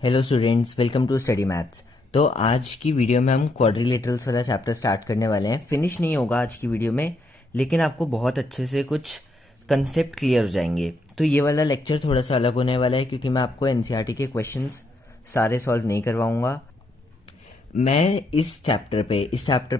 Hello students, welcome to study maths. तो आज की वीडियो में हम क्वाड्रिलेटरल्स वाला चैप्टर स्टार्ट करने वाले हैं। फिनिश नहीं होगा आज की वीडियो में, लेकिन आपको बहुत अच्छे से कुछ कंसेप्ट क्लियर हो जाएंगे। तो ये वाला लेक्चर थोड़ा सा अलग होने वाला है क्योंकि मैं आपको एनसीईआरटी के क्वेश्चंस सारे सॉल्व नहीं करवाऊंगा। मैं इस चैप्टर पे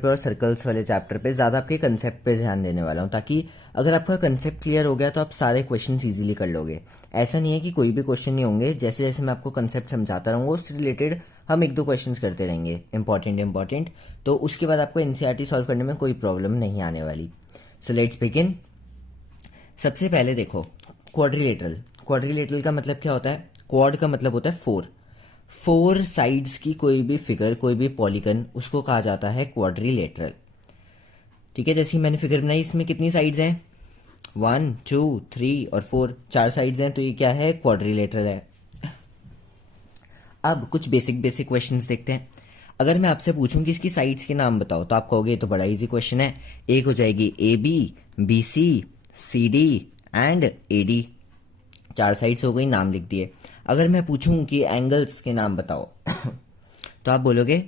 और सर्कल्स वाले चैप्टर पे ज़्यादा आपके कंसेप्ट पे ध्यान देने वाला हूँ, ताकि अगर आपका कंसेप्ट क्लियर हो गया तो आप सारे क्वेश्चन इजीली कर लोगे। ऐसा नहीं है कि कोई भी क्वेश्चन नहीं होंगे, जैसे जैसे मैं आपको कंसेप्ट समझाता रहूँगा उससे रिलेटेड हम एक दो क्वेश्चंस करते रहेंगे इंपॉर्टेंट। तो उसके बाद आपको एनसीईआरटी सॉल्व करने में कोई प्रॉब्लम नहीं आने वाली। So let's begin. सबसे पहले देखो, क्वाड्रिलेटरल का मतलब क्या होता है? क्वाड का मतलब होता है फोर साइड्स की कोई भी फिगर, कोई भी पॉलीगन, उसको कहा जाता है क्वाड्रिलेटरल। ठीक है, जैसे मैंने फिगर बनाई, इसमें कितनी साइड्स हैं? 1, 2, 3 और 4, 4 साइड्स हैं, तो ये क्या है? क्वाड्रिलेटरल है। अब कुछ बेसिक क्वेश्चंस देखते हैं। अगर मैं आपसे पूछूं कि इसकी साइड्स के नाम बताओ, तो आप कहोगे ये तो बड़ा इजी क्वेश्चन है। एक हो जाएगी AB, BC, CD and AD। 4 sides हो गई, नाम लिख दिए। अगर मैं पूछूं कि एंगल्स के नाम बताओ तो आप बोलोगे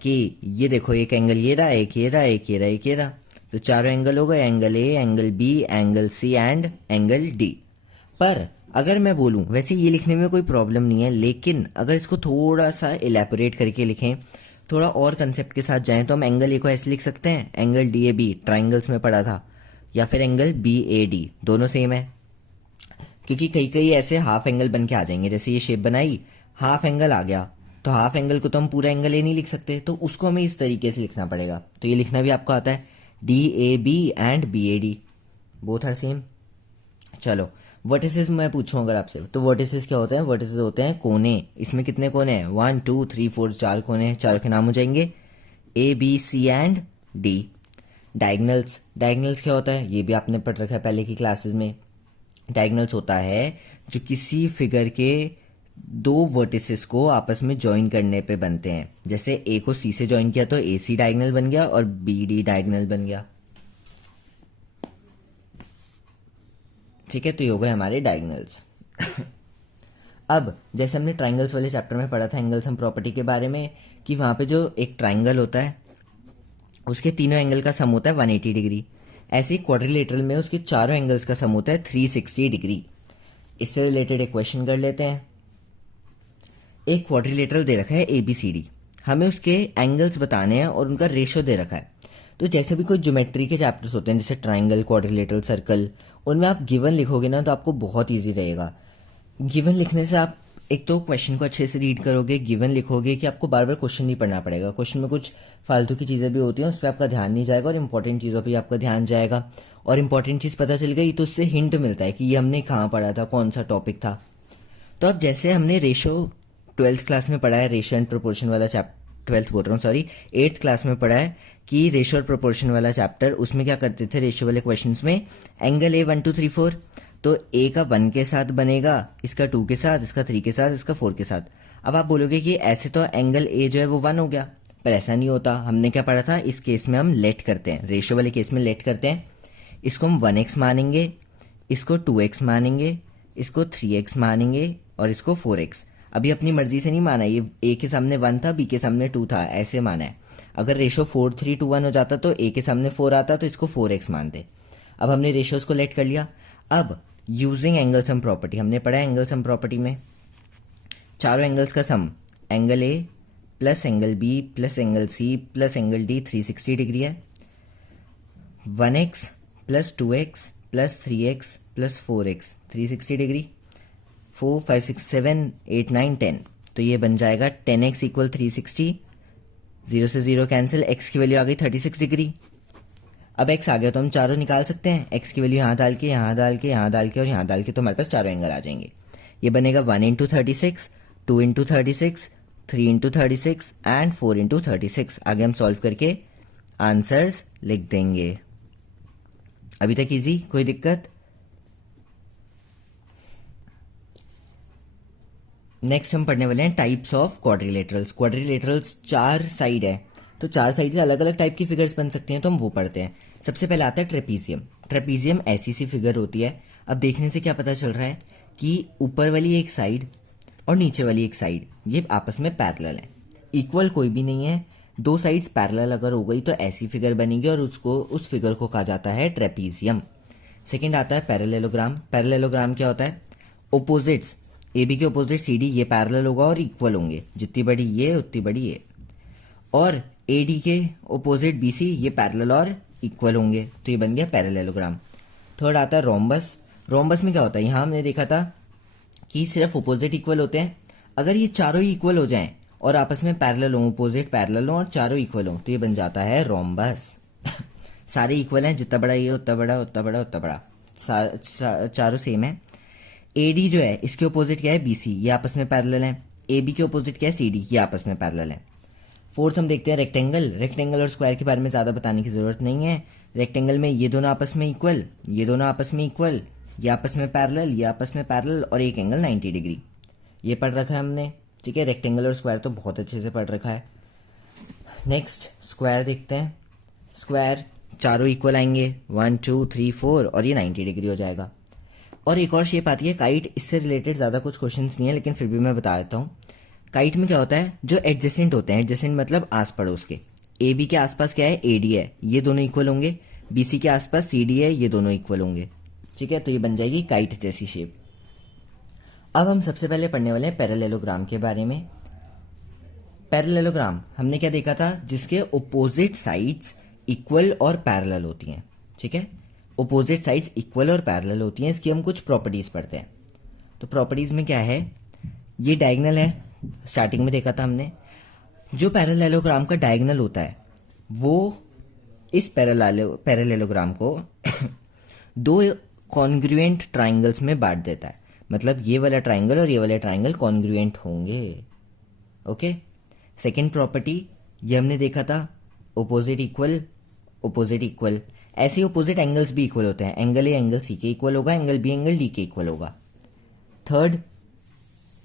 कि ये देखो, एक एंगल ये रहा, एक ये रहा, एक ये रहा, एक ये रहा। तो चारों एंगल हो गए, angle A, angle B, angle C and angle D. पर अगर मैं बोलूं, वैसे ये लिखने में कोई प्रॉब्लम नहीं है, लेकिन अगर इसको थोड़ा सा इलेबोरेट करके लिखें, थोड़ा और कंसेप्ट के साथ जाएं, तो हम एंगल ए को ऐसे लिख सकते हैं, एंगल DAB, ट्राइंगल्स में पढ़ा था, या फिर एंगल BAD, दोनों सेम है। क्योंकि कई कई ऐसे हाफ एंगल बन के आ जाएंगे, जैसे ये शेप बनाई, हाफ एंगल आ गया, तो हाफ एंगल को तो हम पूरा एंगल ए नहीं लिख सकते, तो उसको हमें इस तरीके से लिखना पड़ेगा। तो ये लिखना भी आपको आता है, DAB and BAD, both are same. चलो, वर्टिसेस मैं पूछूं अगर आपसे, तो वर्टिसेस क्या होते हैं? वर्टिसेस होते हैं कोने। इसमें कितने कोने हैं? 1, 2, 3, 4, 4 कोने हैं। चार के नाम हो जाएंगे ABC एंड D। डायगनल्स क्या होता है? ये भी आपने पढ़ रखा है पहले की क्लासेस में। डायगनल्स होता है जो किसी फिगर के दो वर्टिसेस को आपस में ज्वाइन करने पे बनते हैं। जैसे ए को सी से ज्वाइन किया तो AC डायगनल बन गया और BD डायगनल बन गया। ठीक है, तो ये हो गए हमारे डायगनल्स। अब जैसे हमने ट्राइंगल्स वाले चैप्टर में पढ़ा था, एंगल सम प्रॉपर्टी के बारे में, कि वहां पे जो एक ट्राइंगल होता है उसके तीनों एंगल का सम होता है 180 डिग्री। ऐसे ही क्वाड्रिलेटरल में उसके चारों एंगल्स का सम होता है 360 डिग्री। इससे रिलेटेड एक क्वेश्चन कर लेते हैं। एक क्वाड्रिलेटरल दे रखा है ABCD, हमें उसके एंगल्स बताने हैं और उनका रेशो दे रखा है। तो जैसे भी कोई ज्योमेट्री के चैप्टर्स होते हैं, जैसे ट्राइंगल, क्वाड्रिलेटरल, सर्कल, उनमें आप गिवन लिखोगे ना तो आपको बहुत ईजी रहेगा। गिवन लिखने से आप एक तो क्वेश्चन को अच्छे से रीड करोगे, गिवन लिखोगे कि आपको बार बार क्वेश्चन नहीं पढ़ना पड़ेगा। क्वेश्चन में कुछ फालतू की चीज़ें भी होती हैं, उस पर आपका ध्यान नहीं जाएगा और इंपॉर्टेंट चीज़ों पर आपका ध्यान जाएगा। और इंपॉर्टेंट चीज़ पता चल गई तो उससे हिंट मिलता है कि ये हमने कहाँ पढ़ा था, कौन सा टॉपिक था। तो अब जैसे हमने रेशो 12th क्लास में पढ़ा है, रेशो एंड प्रोपोर्शन वाला चैप्टर, 12th बोल रहा हूँ सॉरी, 8th क्लास में पढ़ा है कि रेशो और प्रोपोर्शन वाला चैप्टर, उसमें क्या करते थे रेशो वाले क्वेश्चंस में, एंगल A 1 2 3 4, तो A का 1 के साथ बनेगा, इसका 2 के साथ, इसका 3 के साथ, इसका 4 के साथ। अब आप बोलोगे कि ऐसे तो एंगल A जो है वो 1 हो गया, पर ऐसा नहीं होता। हमने क्या पढ़ा था, इस केस में हम लेट करते हैं, रेशो वाले केस में लेट करते हैं। इसको हम 1x मानेंगे, इसको 2x मानेंगे, इसको 3x मानेंगे और इसको 4x। अभी अपनी मर्जी से नहीं माना, ये A के सामने 1 था, B के सामने 2 था, ऐसे माना है। अगर रेशो 4 3 2 1 हो जाता तो A के सामने 4 आता तो इसको 4x मानते। अब हमने रेशियोज को लेट कर लिया। अब यूजिंग एंगल सम प्रॉपर्टी, हमने पढ़ा एंगल सम प्रॉपर्टी में चारों एंगल्स का sum, angle A plus angle B plus angle C plus angle D 360 degree है। 1x plus 2x plus 3x plus 4x 360 degree. 4 5 6 7 8 9 10, तो ये बन जाएगा 10x इक्वल 360। 0 से 0 कैंसिल, x की वैल्यू आ गई 36 डिग्री। अब x आ गया तो हम चारों निकाल सकते हैं, x की वैल्यू यहाँ डाल के, यहाँ डाल के, यहाँ डाल के और यहाँ डाल के, तो हमारे पास चारों एंगल आ जाएंगे। ये बनेगा 1 into 36, 2 into 36, 3 into 36 and 4 into 36। आगे हम सॉल्व करके आंसर्स लिख देंगे। अभी तक इजी, कोई दिक्कत? नेक्स्ट हम पढ़ने वाले हैं types of quadrilaterals. Quadrilaterals 4 side है, तो 4 साइड से अलग अलग टाइप की फिगर्स बन सकती हैं, तो हम वो पढ़ते हैं। सबसे पहले आता है ट्रेपीजियम। ट्रेपीजियम ऐसी सी फिगर होती है। अब देखने से क्या पता चल रहा है कि ऊपर वाली एक साइड और नीचे वाली एक साइड, ये आपस में पैरेलल है। इक्वल कोई भी नहीं है, दो साइड्स पैरेलल अगर हो गई तो ऐसी फिगर बनेगी और उस फिगर को कहा जाता है ट्रेपीजियम। सेकंड आता है पैरेललोग्राम। पैरेललोग्राम क्या होता है? ओपोजिट्स, ए बी के ओपोजिट सी डी, ये पैरेलल होगा और इक्वल होंगे, जितनी बड़ी ये उतनी बड़ी ये। और ए डी के ओपोजिट बी सी, ये पैरेलल और इक्वल होंगे, तो ये बन गया पैरेललोग्राम। थर्ड आता है रोम्बस। रोम्बस में क्या होता है? यहाँ हमने देखा था कि सिर्फ ओपोजिट इक्वल होते हैं। अगर ये चारों ही इक्वल हो जाएं और आपस में पैरेलल हो, ओपोजिट पैरेलल हो और चारों इक्वल हो, तो ये बन जाता है रोम्बस। सारे इक्वल हैं, जितना बड़ा ये उतना बड़ा उतना बड़ा उतना बड़ा, चारों सेम है। एडी जो है इसके ओपोजिट क्या है? बीसी, ये आपस में पैरेलल है। ए बी के ओपोजिट क्या है? सीडी, ये आपस में पैरेलल है। फोर्थ हम देखते हैं रेक्टेंगल। रेक्टेंगल और स्क्वायर के बारे में ज्यादा बताने की जरूरत नहीं है। रेक्टेंगल में ये दोनों आपस में इक्वल, ये दोनों आपस में इक्वल, ये आपस में पैरेलल, ये आपस में पैरेलल और एक एंगल 90 डिग्री। ये पढ़ रखा है हमने, ठीक है। रेक्टेंगल और स्क्वायर तो बहुत अच्छे से पढ़ रखा है। नेक्स्ट स्क्वायर देखते हैं। स्क्वायर चारों इक्वल आएंगे, 1 2 3 4 और ये 90 डिग्री हो जाएगा। और एक और शेप आती है काइट। इससे रिलेटेड ज्यादा कुछ क्वेश्चंस नहीं है, लेकिन फिर भी मैं बता देता हूँ। काइट में क्या होता है? जो एडजेसेंट होते हैं, एडजेसेंट मतलब आस पड़ोस के। ए बी के आसपास क्या है? ए डी है, ये दोनों इक्वल होंगे। बी सी के आसपास सी डी है, ये दोनों इक्वल होंगे, ठीक है। तो ये बन जाएगी काइट जैसी शेप। अब हम सबसे पहले पढ़ने वाले हैं पैरेललोग्राम के बारे में। पैरेललोग्राम हमने क्या देखा था? जिसके ओपोजिट साइड्स इक्वल और पैरेलल होती हैं, ठीक है। ओपोजिट साइड्स इक्वल और पैरेलल होती हैं, इसकी हम कुछ प्रॉपर्टीज पढ़ते हैं। तो प्रॉपर्टीज में क्या है? ये डायगोनल है, स्टार्टिंग में देखा था हमने। जो पैरेललोग्राम का डायगोनल होता है वो इस पैरेललोग्राम को दो कॉन्ग्रुएंट ट्राइंगल्स में बांट देता है। मतलब ये वाला ट्राइंगल और ये वाला ट्राइंगल कॉन्ग्रुएंट होंगे, ओके। सेकेंड प्रॉपर्टी ये हमने देखा था, ओपोजिट इक्वल, ओपोजिट इक्वल। ऐसे ओपोजिट एंगल्स भी इक्वल होते हैं। एंगल ए एंगल सी के इक्वल होगा, एंगल बी एंगल डी के इक्वल होगा। थर्ड,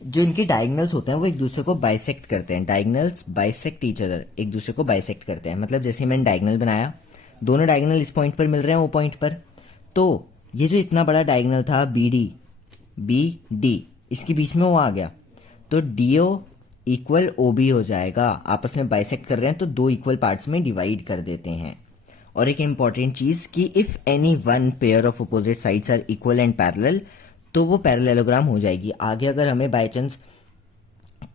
जो इनके डायगोनल्स होते हैं वो एक दूसरे को बाइसेक्ट करते हैं। डायगोनल्स बाइसेक्ट ईच अदर, एक दूसरे को बाइसेक्ट करते हैं। मतलब जैसे मैंने डायगोनल बनाया, दोनों डायगोनल इस पॉइंट पर मिल रहे हैं वो पॉइंट पर, तो ये जो इतना बड़ा डायगोनल था बी डी, इसके बीच में वो आ गया, तो डीओ इक्वल ओ बी हो जाएगा। आपस में बाइसेक्ट कर रहे हैं तो दो इक्वल पार्ट्स में डिवाइड कर देते हैं। और एक इंपॉर्टेंट चीज कि if any one pair of opposite sides are equal and parallel, तो वो पैरेललोग्राम हो जाएगी। आगे अगर हमें बाय चांस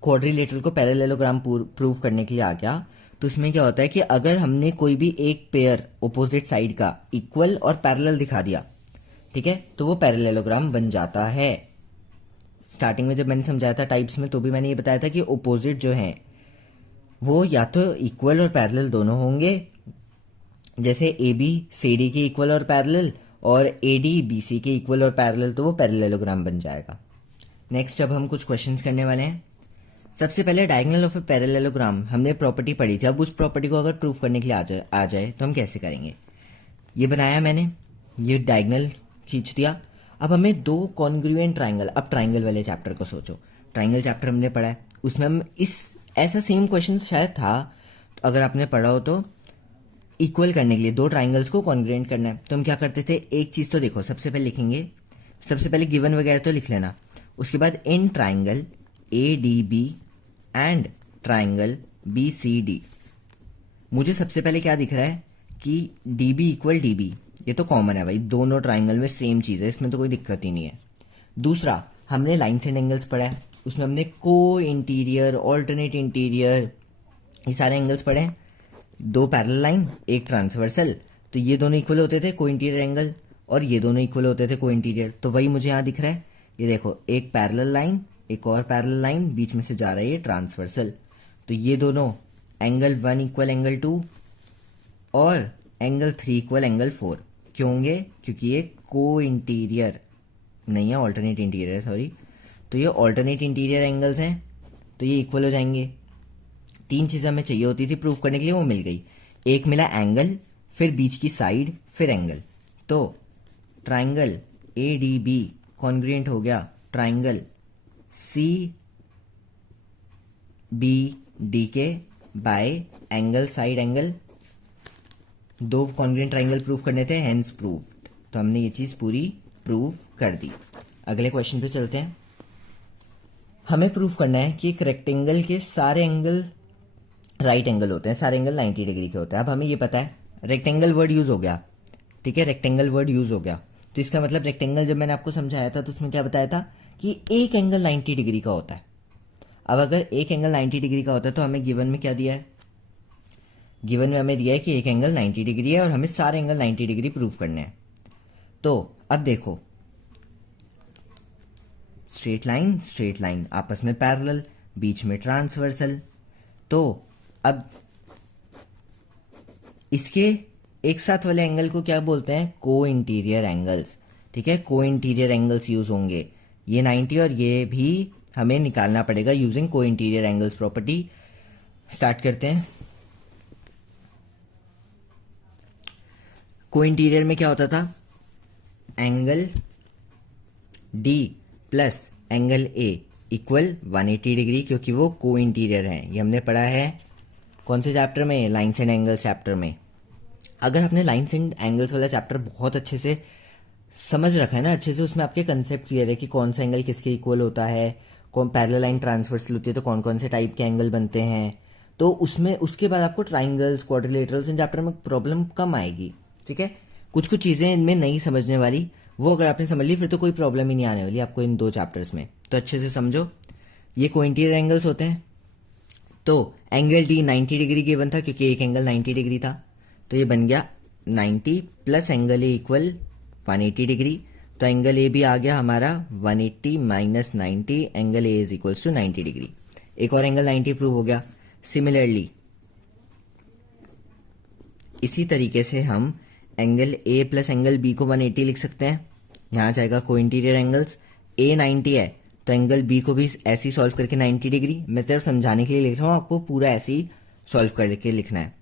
क्वाड्रिलेटरल को पैरेललोग्राम प्रूव करने के लिए आ गया, तो इसमें क्या होता है कि अगर हमने कोई भी एक पेयर अपोजिट साइड का इक्वल और पैरेलल दिखा दिया, ठीक है, तो वो पैरेललोग्राम बन जाता है। स्टार्टिंग में जब मैंने समझाया था टाइप्स में, तो भी मैंने ये बताया था कि ओपोजिट जो है वो या तो इक्वल और पैरेलल दोनों होंगे, जैसे ए बी सी डी के इक्वल और पैरेलल, और ए डी बी सी के इक्वल और पैरेलल, तो वो पैरेललोग्राम बन जाएगा। नेक्स्ट अब हम कुछ क्वेश्चंस करने वाले हैं। सबसे पहले डायगोनल ऑफ ए पैरेललोग्राम हमने प्रॉपर्टी पढ़ी थी। अब उस प्रॉपर्टी को अगर प्रूफ करने के लिए आ जाए तो हम कैसे करेंगे? ये बनाया मैंने, ये डायगोनल खींच दिया। अब हमें दो कॉन्ग्रुएंट ट्राइंगल, अब ट्राइंगल वाले चैप्टर को सोचो। ट्राइंगल चैप्टर हमने पढ़ा है, उसमें हम ऐसा सेम क्वेश्चन शायद था, अगर आपने पढ़ा हो तो, इक्वल करने के लिए दो ट्राइंगल्स को कॉन्ग्रुएंट करना है, तो हम क्या करते थे? एक चीज तो देखो, सबसे पहले लिखेंगे, सबसे पहले गिवन वगैरह तो लिख लेना। उसके बाद in triangle A D B and triangle B C D, मुझे सबसे पहले क्या दिख रहा है कि D B equal D B, ये तो कॉमन है भाई, दोनों ट्राइंगल में सेम चीज है, इसमें तो कोई दिक्कत ही नहीं है। दूसरा, हमने लाइन्स एंड एंगल्स पढ़ा है, उसमें हमने को इंटीरियर, ऑल्टरनेट इंटीरियर, ये सारे एंगल्स पढ़े हैं। दो पैरेलल लाइन, एक ट्रांसवर्सल, तो ये दोनों इक्वल होते थे को इंटीरियर एंगल, और ये दोनों इक्वल होते थे को इंटीरियर, तो वही मुझे यहाँ दिख रहा है। ये देखो, एक पैरेलल लाइन, एक और पैरेलल लाइन, बीच में से जा रहा है ये ट्रांसवर्सल, तो ये दोनों एंगल 1 इक्वल एंगल 2 और एंगल 3 इक्वल एंगल 4 क्यों होंगे? क्योंकि ये को इंटीरियर नहीं है, ऑल्टरनेट इंटीरियर है, सॉरी। तो ये ऑल्टरनेट इंटीरियर एंगल्स हैं, तो ये इक्वल हो जाएंगे। तीन चीजें हमें चाहिए होती थी प्रूफ करने के लिए, वो मिल गई। एक मिला एंगल, फिर बीच की साइड, फिर एंगल। तो triangle A D B congruent हो गया ट्राइंगल सी बी डी के बाय एंगल साइड एंगल। दो कॉन्ग्रुएंट ट्राइंगल प्रूफ करने थे, हेंस प्रूव्ड। तो हमने ये चीज पूरी प्रूव कर दी। अगले क्वेश्चन पे चलते हैं। हमें प्रूव करना है कि एक रेक्टेंगल के सारे एंगल राइट एंगल होते हैं, सारे एंगल 90 डिग्री के होते हैं। अब हमें ये पता है, रेक्टेंगल वर्ड यूज हो गया, ठीक है, रेक्टेंगल वर्ड यूज हो गया। तो इसका मतलब रेक्टेंगल जब मैंने आपको समझाया था तो उसमें क्या बताया था कि एक एंगल 90 डिग्री का होता है। अब अगर एक एंगल 90 डिग्री का होता है तो हमें गिवन में क्या दिया है, गिवन में हमें दिया है कि एक एंगल 90 डिग्री है और हमें सारे एंगल 90 डिग्री प्रूव करने हैं। तो अब देखो, स्ट्रेट लाइन आपस में पैरेलल, बीच में ट्रांसवर्सल। तो अब इसके एक साथ वाले एंगल को क्या बोलते हैं, को इंटीरियर एंगल्स, ठीक है, को इंटीरियर एंगल्स यूज होंगे। ये 90 और ये भी हमें निकालना पड़ेगा यूजिंग को इंटीरियर एंगल्स प्रॉपर्टी। स्टार्ट करते हैं। को इंटीरियर में क्या होता था, angle D plus angle A equal 180 degree, क्योंकि वो को इंटीरियर है। ये हमने पढ़ा है कौन से चैप्टर में, लाइन्स एंड एंगल्स चैप्टर में। अगर आपने लाइन्स एंड एंगल्स वाला चैप्टर बहुत अच्छे से समझ रखा है ना, अच्छे से, उसमें आपके कंसेप्ट क्लियर है कि कौन सा एंगल किसके इक्वल होता है, कौन पैरेलल लाइन ट्रांसवर्सल होती है तो कौन कौन से टाइप के एंगल बनते हैं, तो उसमें उसके बाद आपको ट्राइंगल्स, क्वाड्रिलेटरल्स इन चैप्टर में प्रॉब्लम कम आएगी, ठीक है। कुछ कुछ चीज़ें इनमें नहीं समझने वाली, वो अगर आपने समझ ली फिर तो कोई प्रॉब्लम ही नहीं आने वाली आपको इन दो चैप्टर्स में। तो अच्छे से समझो, ये को इंटीरियर एंगल्स होते हैं। तो एंगल डी 90 डिग्री गिवन था क्योंकि एक एंगल 90 डिग्री था, तो ये बन गया 90 plus angle A equal 180 degree. तो एंगल ए भी आ गया हमारा 180 minus 90, angle A is equals to 90 degree. एक और एंगल 90 प्रूव हो गया। सिमिलरली इसी तरीके से हम angle A plus angle B को 180 लिख सकते हैं। यहां जाएगा को इंटीरियर एंगल्स, ए 90 है तो एंगल बी को भी ऐसे ही सॉल्व करके 90 डिग्री। मैं सिर्फ समझाने के लिए लिख रहा हूं, आपको पूरा ऐसे ही सॉल्व करके लिखना है।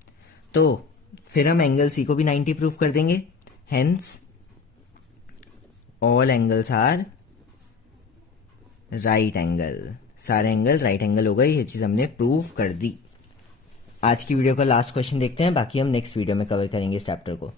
तो फिर हम एंगल सी को भी 90 प्रूव कर देंगे। Hence all angles are right angle, सारे एंगल राइट एंगल हो गए। ये चीज हमने प्रूव कर दी। आज की वीडियो का लास्ट क्वेश्चन देखते हैं, बाकी हम नेक्स्ट वीडियो में कवर करेंगे इस चैप्टर को।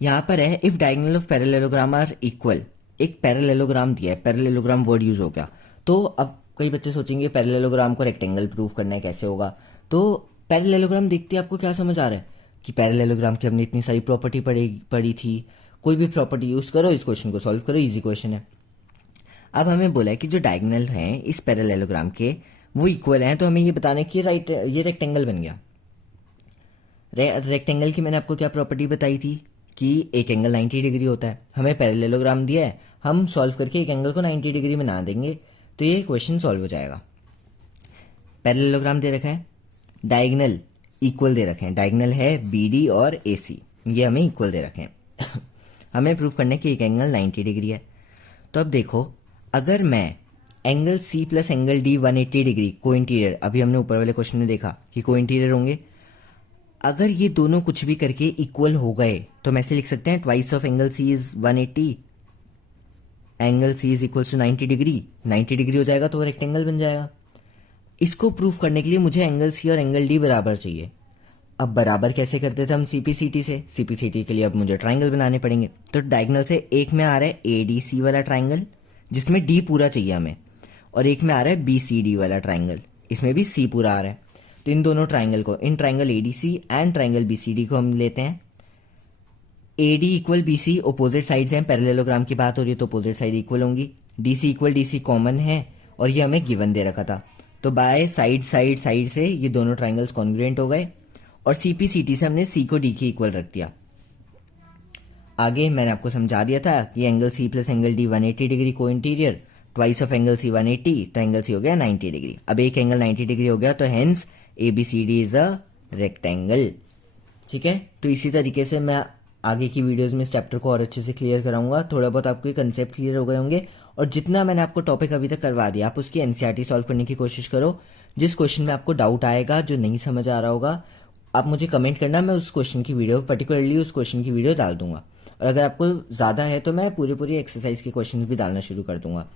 यहां पर है if diagonal of parallelogram are equal. एक पैरेललोग्राम दिया है, पैरेललोग्राम वर्ड यूज हो गया। तो अब कई बच्चे सोचेंगे पैरेललोग्राम को रेक्टेंगल प्रूव करना है, कैसे होगा। तो पैरेललोग्राम देखते आपको क्या समझ आ रहा है कि पैरेललोग्राम की हमने इतनी सारी प्रॉपर्टी पढ़ी थी, कोई भी प्रॉपर्टी यूज करो, इस क्वेश्चन को सॉल्व करो, इजी क्वेश्चन है। अब हमें बोला है कि जो डायगोनल हैं इस पैरेललोग्राम के वो इक्वल हैं, तो हमें ये बताना है कि राइट ये रेक्टेंगल बन गया। रेक्टेंगल की मैंने आपको क्या प्रॉपर्टी बताई थी कि एक एंगल 90 डिग्री होता है। हमें पैरेललोग्राम दिया है, हम सॉल्व करके एक एंगल को 90 डिग्री बना देंगे तो ये क्वेश्चन सॉल्व हो जाएगा। पैरेललोग्राम दे रखा है, डायगोनल इक्वल दे रखे हैं, डायगोनल है BD और AC, ये हमें इक्वल दे रखे हैं। हमें प्रूव करना है कि एक एंगल 90 डिग्री है। तो अब देखो, अगर मैं angle C plus angle D 180 degree को इंटीरियर, अभी हमने ऊपर वाले क्वेश्चन में देखा कि को इंटीरियर होंगे, अगर ये दोनों कुछ भी करके इक्वल हो गए तो हम ऐसे लिख सकते हैं twice of angle C is 180, angle C is equal to 90 degree. 90 degree हो जाएगा तो वो रेक्टेंगल बन जाएगा। इसको प्रूफ करने के लिए मुझे एंगल C और एंगल D बराबर चाहिए। अब बराबर कैसे करते थे हम CPCT से, CPCT के लिए अब मुझे ट्राइंगल बनाने पड़ेंगे। तो डायगोनल से एक में आ रहा है ADC वाला ट्राइंगल जिसमें D पूरा चाहिए हमें, और एक में आ रहा है BCD वाला ट्राइंगल, इसमें भी C पूरा आ रहा है। तो इन दोनों ट्राइंगल को, in triangle ADC and triangle BCD को हम लेते हैं। AD equal BC opposite sides हैं, पैरेललोग्राम की बात हो रही है तो अपोजिट साइड इक्वल होंगी। DC इक्वल DC कॉमन है और ये हमें गिवन दे रखा था, तो बाय साइड से ये दोनों ट्राइंगल्स कॉन्ग्रुएंट हो गए और CPCT से हमने C को D के इक्वल रख दिया। आगे मैंने आपको समझा दिया था कि angle C plus angle D 180 degree को interior, twice of angle C 180, तो एंगल C हो गया 90 डिग्री। अब एक एंगल 90 डिग्री हो गया तो hence ABCD is a rectangle, ठीक है। तो इसी तरीके से मैं आगे की वीडियोस में इस चैप्टर को और अच्छे से क्लियर कराऊंगा। थोड़ा बहुत आपको ये कंसेप्ट क्लियर हो गए होंगे और जितना मैंने आपको टॉपिक अभी तक करवा दिया आप उसकी NCERT सॉल्व करने की कोशिश करो। जिस क्वेश्चन में आपको डाउट आएगा, जो नहीं समझ आ रहा होगा, आप मुझे कमेंट करना, मैं उस क्वेश्चन की वीडियो, पर्टिकुलरली उस क्वेश्चन की वीडियो डाल दूंगा। और अगर आपको ज़्यादा है तो मैं पूरी एक्सरसाइज के क्वेश्चन भी डालना शुरू कर दूंगा।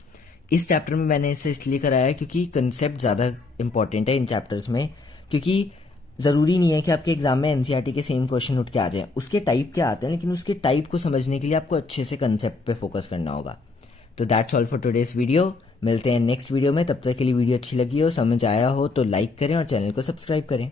इस चैप्टर में मैंने इसे इसलिए कराया है क्योंकि कंसेप्ट ज़्यादा इंपॉर्टेंट है इन चैप्टर्स में, क्योंकि ज़रूरी नहीं है कि आपके एग्जाम में NCERT के सेम क्वेश्चन उठ के आ जाए। उसके टाइप के आते हैं, लेकिन उसके टाइप को समझने के लिए आपको अच्छे से कंसेप्ट पे फोकस करना होगा। तो that's all for today's video. मिलते हैं नेक्स्ट वीडियो में, तब तक के लिए वीडियो अच्छी लगी हो, समझ आया हो तो लाइक करें और चैनल को सब्सक्राइब करें।